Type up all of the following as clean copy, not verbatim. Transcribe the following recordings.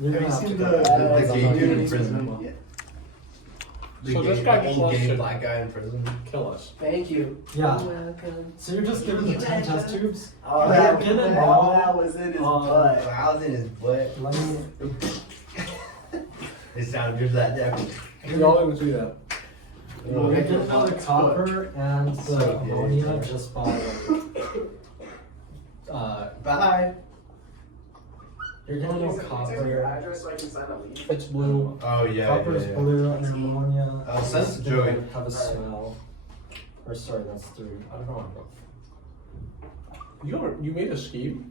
You're Have gonna you have to seen go. the gay dude in prison? Yeah. So this guy just wants gay to black guy in prison. kill us. Thank you. Yeah. Welcome. So you're just given the 10 test tubes. Oh, Yeah, that, get it that, all. that was in his butt. I was in his butt. Let me. It sounded just that definitely. We all didn't see that. You're getting another copper and the So ammonia gay. just by. Bye. You're getting no copper. address so I can sign a lease. It's blue. Oh yeah. Copper's yeah, yeah. blue and ammonia. Send it to Joey. Have a smell. Or sorry, that's 3. I don't know. You made a scheme?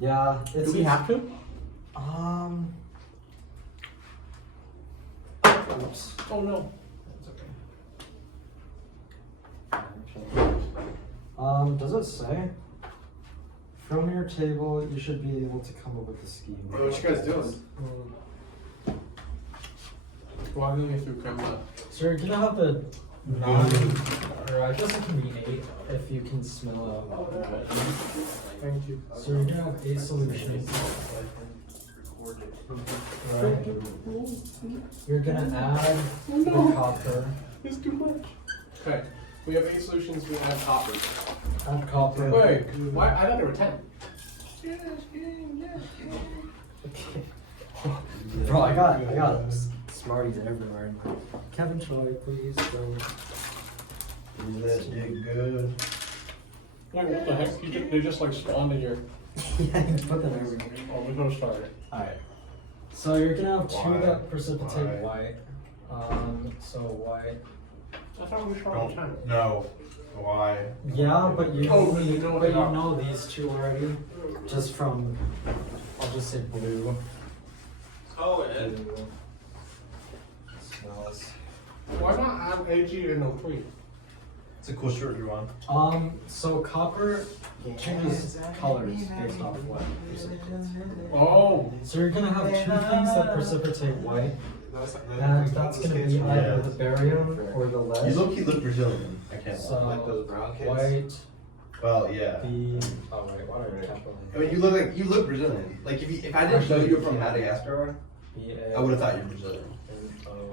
Yeah, Do it's. we have to? Oops. Oh no. Does it say? From your table, you should be able to come up with a scheme. What you guys doing? Walking me through camera. So you're gonna have the 9, or I guess it can be 8 if you can smell it. Thank you. So you're gonna have 8 solutions. Right. You're gonna add the copper. It's too much. Okay. We have 8 solutions. We add copper. Add copper. Wait. Why? I thought there were 10. Bro, I got Smarties everywhere. Kevin Choi, please go. That did good. Wait, what the heck? They just like spawned in your. Yeah, you put them everywhere. Oh, we're gonna start it. Alright. So you're gonna have 2 Why? that precipitate Why? white. So white. I thought we started 10. No. Why? Yeah, but you Oh, but you know what but they you are. know these 2 already. Just from, I'll just say blue. Cohen. Blue. Smells. Why not add AG and O3? It's a cool shirt you want. So copper changes colors based off what precipitates. Oh. So you're gonna have 2 things that precipitate white, and that's gonna be either the barium or the You lead. look Brazilian. I can't So lie. Like those brown kids? white, Well, yeah. B. Oh, wait, what are I mean, you look Brazilian. Like if I didn't know you were from Madagascar, B I would have thought you were Brazilian.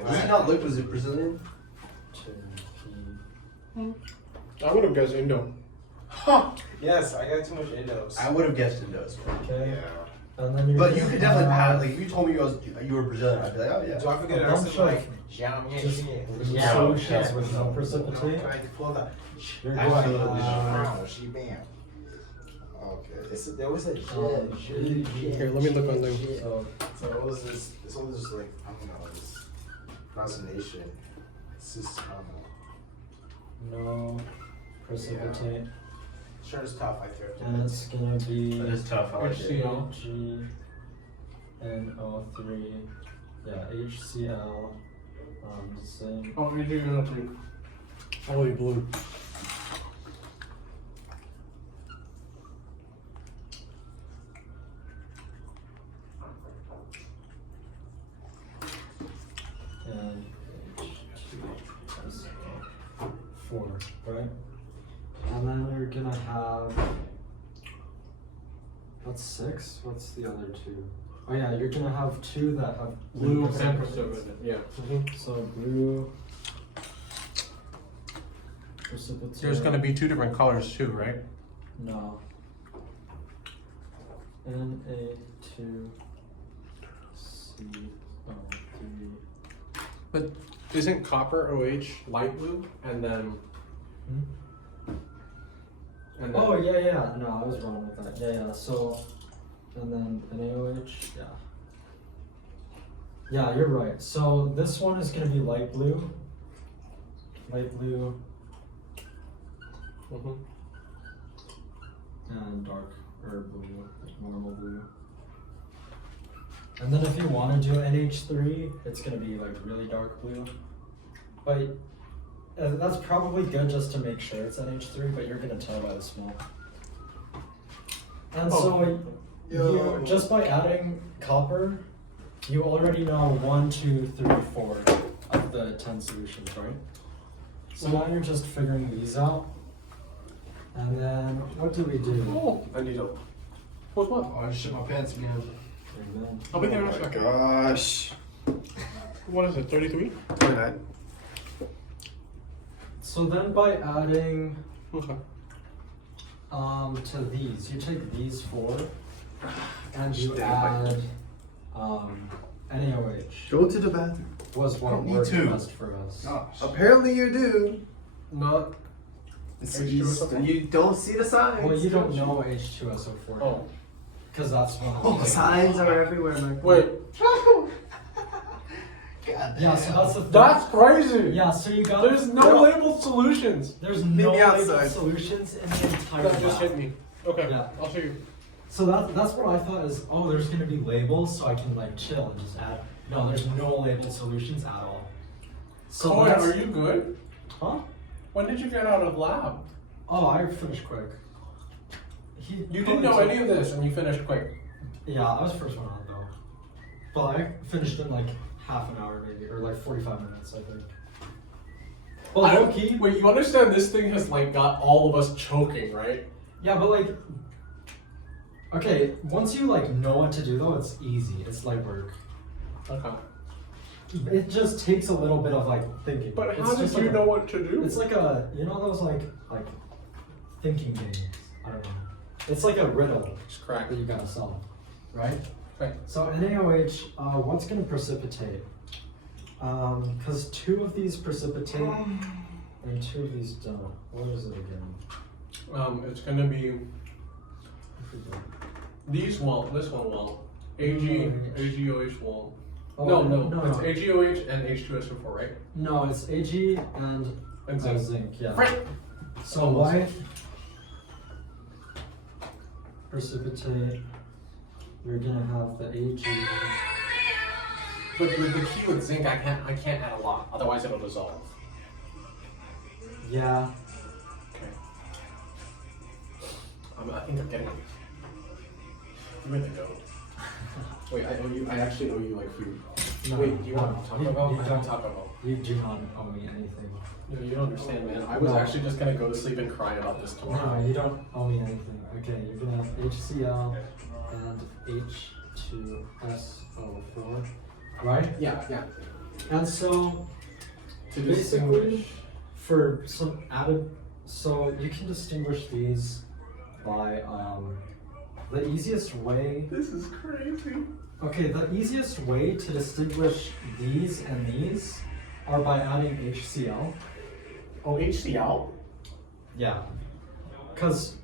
Does he not look Brazilian? I would have guessed Indo. Yes, I got too much Indos. I would have guessed Indo. Okay. Yeah. And then you're But you gonna could definitely have have, like, if you told me you were Brazilian, I'd be like, oh yeah. Do I forget a the rest bunch of of like just blue Yeah. solutions with no precipitate. You're going Absolutely. Okay. There was a Here, let me look on them. So what was this? This one was just like, I don't know, this pronunciation. It's just, I don't know. no precipitate. Sure, it's tough. I think. And it's gonna be That is tough. I like it. HCl. HGNO3. Yeah, HCl. Zinc. Oh, AG and O3. Only blue. And H2SO4, right? And then you're gonna have. What's 6? What's the other 2? Oh yeah, you're gonna have 2 that have Blue and precipitates. precipitate. Yeah. So blue. Precipitate. There's gonna be 2 different colors too, right? No. Na2 CO3. But isn't copper OH light blue and then? And then Oh yeah. No, I was wrong with that. Yeah. So, and then NaOH. Yeah. Yeah, you're right. So this one is gonna be light blue. Light blue Mhm. and dark or blue, like normal blue. And then if you want to do NH3, it's gonna be like really dark blue. But that's probably good just to make sure it's NH3, but you're gonna tell by the smell. And so you, just by adding copper, you already know 1, 2, 3, 4 of the 10 solutions, right? So now you're just figuring these out. And then what do we do? Oh, I need a. what's what? Oh, I just shit my pants again. I'll be there in a second. Gosh. What is it, 33? 29. So then by adding Okay. to these, you take these 4 and you Damn. add NaOH Go to the bathroom. was what Me worked too. best for us. Gosh. Apparently you do. Not. You don't see the signs. Well, you don't know H2SO4. Oh. Because that's one of Oh, the signs are everywhere, man. Wait. Yeah, so that's the thing. That's crazy! Yeah, so you got There's no labeled solutions! There's Meet no me labeled outside. solutions in the entire That just lab. hit me. Okay, Yeah. I'll show you. So that's what I thought is, oh, there's gonna be labels, so I can like chill and just add. No, there's no labeled solutions at all. So Cohen, that's- are you good? Huh? When did you get out of lab? Oh, I finished quick. You didn't know any of this and you finished quick. Yeah, I was first one on though. But I finished in like half an hour maybe, or like 45 minutes, I think. Well, I low don't- key. Wait, you understand this thing has like got all of us choking, right? Yeah, but like, okay, once you like know what to do though, it's easy. It's light work. Okay. It just takes a little bit of like thinking. But It's how did just you like know what to do? It's like a, you know those like thinking games. I don't know. It's like a riddle It's cracked. that you gotta solve, right? Right. So NaOH, what's gonna precipitate? Because 2 of these precipitate and 2 of these don't. What is it again? It's gonna be I forget. these won't, this one won't. AgOH won't. Oh, No, it's AgOH and H2SO4, right? No, it's Ag and zinc. zinc. Yeah. Right. So Almost. why precipitate? You're gonna have the Ag. But with the key with zinc, I can't add a lot, otherwise it'll dissolve. Yeah. Okay. I think I'm getting it. Give me the go. Wait, I actually owe you like food. No, Wait, do you want Taco you- Bell? you I have don't. Taco Bell. You do not owe me anything. No, you don't understand, man. I was No. actually just gonna go to sleep and cry about this No, tomorrow. you don't owe me anything. Okay, you're gonna have HCl and H2SO4, right? Yeah. And so To basically, distinguish. for some added, so you can distinguish these by the easiest way. This is crazy. Okay, the easiest way to distinguish these and these are by adding HCl. Oh, HCl? Yeah. Because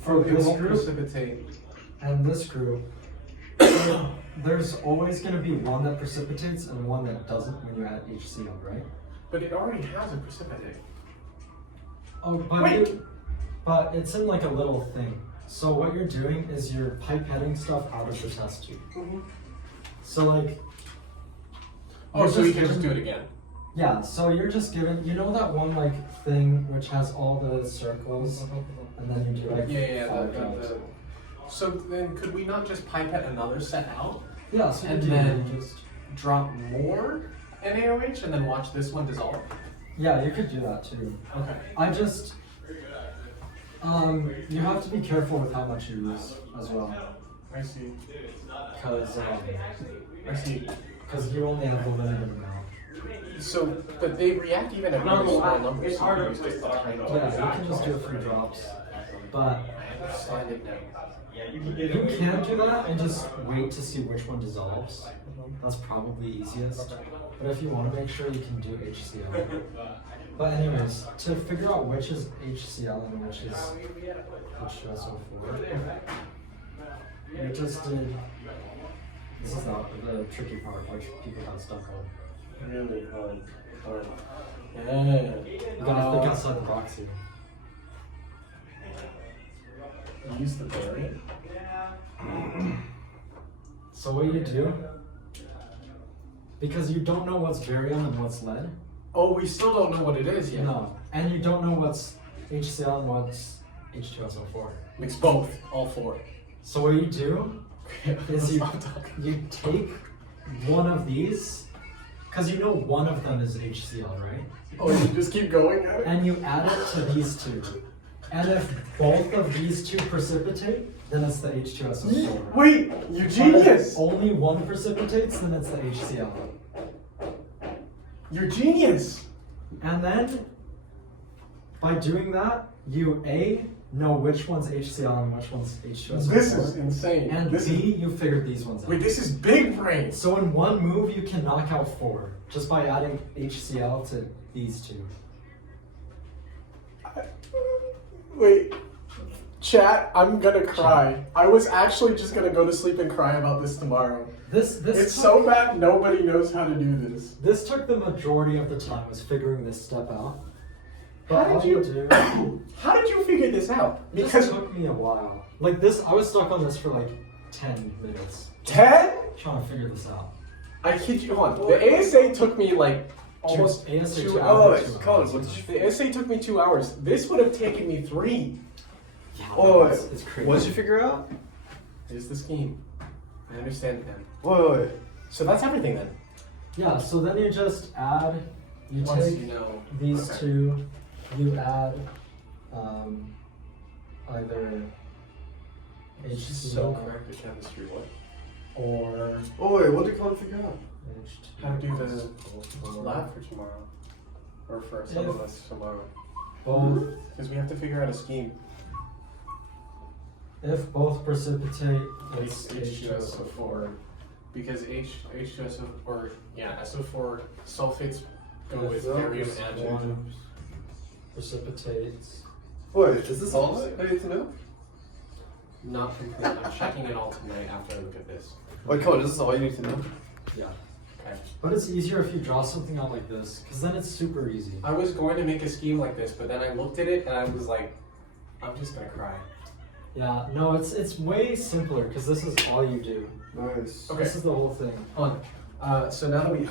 for It this won't group precipitate. and this group, there's always going to be one that precipitates and one that doesn't when you add HCl, right? But it already has a precipitate. Oh, but Wait. but it's in like a little thing. So what you're doing is you're pipetting stuff out of the test tube. So like. Oh, you're so you can giving- just do it again. Yeah, so you're just giving, you know that one like thing which has all the circles, and then you do like Yeah. 5 jobs. So then, could we not just pipette another set out, Yeah, so and you then do just drop more NaOH, and then watch this one dissolve? yeah, you could do that too. Okay. I just you have to be careful with how much you use as well, I see. because I see. you only have a limited amount. So, but they react even at really small numbers. it's harder. It's just a tiny Yeah, you can just do a few drops, but I understand it now. you can do that and just wait to see which one dissolves. That's probably easiest. But if you want to make sure, you can do HCl. But anyways, to figure out which is HCl and which is H2SO4, we just did. This is not the tricky part, which people got stuck on. Really hard. Yeah. You gotta think outside the box here. Use the berry. So what you do, because you don't know what's barium and what's lead. Oh, we still don't know what it is yet. No, and you don't know what's HCl and what's H2SO4. Mix both, all four. So what you do is Stop talking. you take one of these, because you know one of them is HCl, right? Oh, you just keep going at it? And you add it to these two. And if both of these two precipitate, then it's the H2SO4. Wait, you genius! If only one precipitates, then it's the HCl. You're genius! And then, by doing that, you A, know which one's HCl and which one's H2SO4. This is insane. And this B, is, you figured these ones out. wait, this is big brain. So in one move, you can knock out 4, just by adding HCl to these 2. Wait, chat, I'm gonna cry. I was actually just gonna go to sleep and cry about this tomorrow. This It's so bad nobody knows how to do this. This took the majority of the time, was figuring this step out. How did all you do, How did you figure this out? this Because took me a while. Like this, I was stuck on this for like 10 minutes. 10? Trying to figure this out. I kid you not. The ASA took me like almost ASA 2 took hours. me 2 Colin, hours. what did you The ASA took me 2 hours. This would have taken me 3. Yeah, Oh, it's crazy. what did you figure out? Is the scheme. I understand then. Wait. So that's everything then. Yeah, so then you just add, you Once take you know. these Okay. 2, you add either It's just HCl so correct at chemistry. What? or Oh wait, what did Colin figure out? H2. How to do the lab for tomorrow. Or for some of us tomorrow. Both, Because we have to figure out a scheme. if both precipitate, It's it's H2SO4. Because H2SO, or yeah, SO4 sulfates go with barium and One precipitates. Wait, is this all I need to know? not complete. I'm checking it all tonight after I look at this. Wait, Colin, is this all you need to know? Yeah. Okay. But it's easier if you draw something out like this, because then it's super easy. I was going to make a scheme like this, but then I looked at it and I was like, I'm just gonna cry. Yeah, no, it's way simpler, because this is all you do. Nice. Okay. This is the whole thing. On. So now that we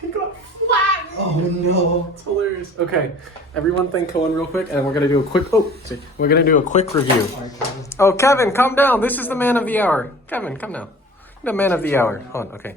he got flat. Oh no. It's hilarious. Okay, everyone thank Cohen real quick, and we're gonna do a quick. We're gonna do a quick review. Alright, Kevin. Oh, Kevin, calm down. This is the man of the hour. Kevin, come down. The man of the hour. Hold on. Okay.